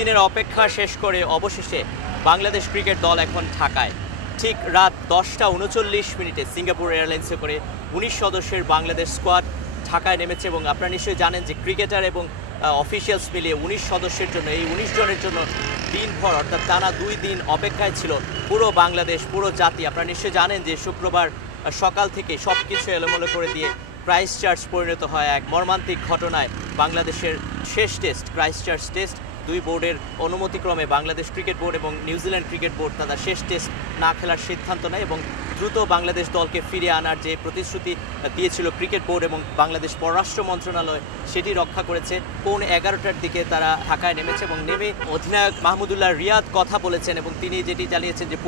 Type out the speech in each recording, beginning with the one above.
দিনের অপেক্ষা শেষ করে অবশেষে বাংলাদেশ ক্রিকেট দল এখন ঢাকায়। ঠিক রাত 10:39 সিঙ্গাপুর এয়ারলাইন্সে করে 19 সদস্যের বাংলাদেশ স্কোয়াড ঢাকায় নেমেছে এবং আপনারা নিশ্চয়ই জানেন যে ক্রিকেটার এবং অফিসিয়ালস মিলিয়ে 19 সদস্যের জন্য এই 19 জনের জন্য দিনভর অর্থাৎ টানা 2 দিন অপেক্ষায় ছিল পুরো বাংলাদেশ, পুরো জাতি। আপনারা নিশ্চয়ই জানেন যে শুক্রবার সকাল থেকে সব কিছু এলোমেলো করে দিয়ে ক্রাইস্টচার্চ পরিণত হয় এক মর্মান্তিক ঘটনায়। বাংলাদেশের শেষ টেস্ট ক্রাইস্টচার্চ টেস্ট, দুই বোর্ডের অনুমতিক্রমে বাংলাদেশ ক্রিকেট বোর্ড এবং নিউজিল্যান্ড ক্রিকেট বোর্ড তাদের শেষ টেস্ট না খেলার সিদ্ধান্ত নেয় এবং দ্রুত বাংলাদেশ দলকে ফিরিয়ে আনার যে প্রতিশ্রুতি দিয়েছিল ক্রিকেট বোর্ড এবং বাংলাদেশ পররাষ্ট্র মন্ত্রণালয় সেটি রক্ষা করেছে। পৌনে 11টার দিকে তারা ঢাকায় নেমেছে এবং নেমে অধিনায়ক মাহমুদুল্লাহ রিয়াদ কথা বলেছেন এবং তিনি যেটি জানিয়েছেন যে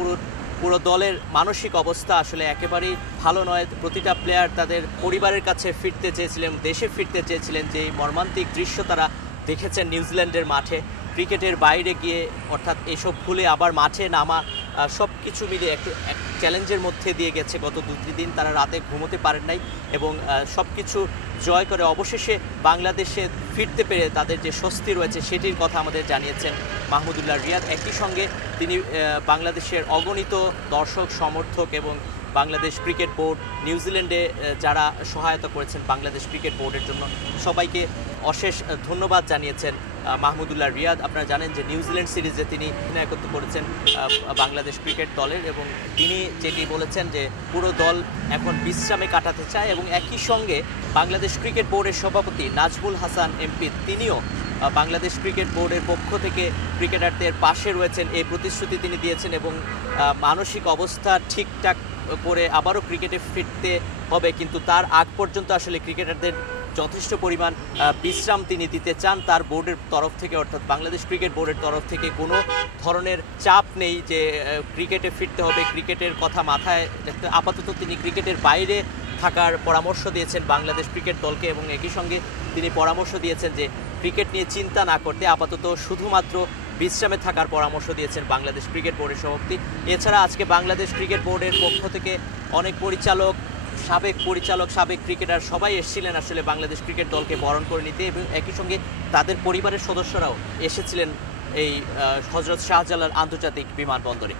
পুরো দলের মানসিক অবস্থা আসলে একেবারেই ভালো নয়। প্রতিটা প্লেয়ার তাদের পরিবারের কাছে ফিরতে চেয়েছিলেন, দেশে ফিরতে চেয়েছিলেন। যে মর্মান্তিক দৃশ্য তারা দেখেছেন নিউজিল্যান্ডের মাঠে, ক্রিকেটের বাইরে গিয়ে অর্থাৎ এসব ভুলে আবার মাঠে নামা, সব কিছু মিলে এক চ্যালেঞ্জের মধ্যে দিয়ে গেছে গত 2-3 দিন। তারা রাতে ঘুমোতে পারেন নাই এবং সব কিছু জয় করে অবশেষে বাংলাদেশে ফিরতে পেরে তাদের যে স্বস্তি রয়েছে সেটির কথা আমাদের জানিয়েছেন মাহমুদুল্লাহ রিয়াদ। একই সঙ্গে তিনি বাংলাদেশের অগণিত দর্শক, সমর্থক এবং বাংলাদেশ ক্রিকেট বোর্ড, নিউজিল্যান্ডে যারা সহায়তা করেছেন বাংলাদেশ ক্রিকেট বোর্ডের জন্য সবাইকে অশেষ ধন্যবাদ জানিয়েছেন মাহমুদুল্লাহ রিয়াদ। আপনারা জানেন যে নিউজিল্যান্ড সিরিজে তিনি অধিনায়কত্ব করেছেন বাংলাদেশ ক্রিকেট দলের এবং তিনি যেটি বলেছেন যে পুরো দল এখন বিশ্রামে কাটাতে চায় এবং একই সঙ্গে বাংলাদেশ ক্রিকেট বোর্ডের সভাপতি নাজমুল হাসান এমপি তিনিও বাংলাদেশ ক্রিকেট বোর্ডের পক্ষ থেকে ক্রিকেটারদের পাশে রয়েছেন এই প্রতিশ্রুতি তিনি দিয়েছেন এবং মানসিক অবস্থা ঠিকঠাক করে আবারও ক্রিকেটে ফিরতে হবে, কিন্তু তার আগ পর্যন্ত আসলে ক্রিকেটারদের যথেষ্ট পরিমাণ বিশ্রাম তিনি দিতে চান। তার বোর্ডের তরফ থেকে অর্থাৎ বাংলাদেশ ক্রিকেট বোর্ডের তরফ থেকে কোনো ধরনের চাপ নেই যে ক্রিকেটে ফিরতে হবে, ক্রিকেটের কথা মাথায় রাখতে। আপাতত তিনি ক্রিকেটের বাইরে থাকার পরামর্শ দিয়েছেন বাংলাদেশ ক্রিকেট দলকে এবং একই সঙ্গে তিনি পরামর্শ দিয়েছেন যে ক্রিকেট নিয়ে চিন্তা না করতে, আপাতত শুধুমাত্র বিশ্রামে থাকার পরামর্শ দিয়েছেন বাংলাদেশ ক্রিকেট বোর্ডের সভাপতি। এছাড়া আজকে বাংলাদেশ ক্রিকেট বোর্ডের পক্ষ থেকে অনেক সাবেক পরিচালক, সাবেক ক্রিকেটার সবাই এসেছিলেন আসলে বাংলাদেশ ক্রিকেট দলকে বরণ করে নিতে এবং একই সঙ্গে তাদের পরিবারের সদস্যরাও এসেছিলেন এই হজরত শাহজালাল আন্তর্জাতিক বিমানবন্দরে।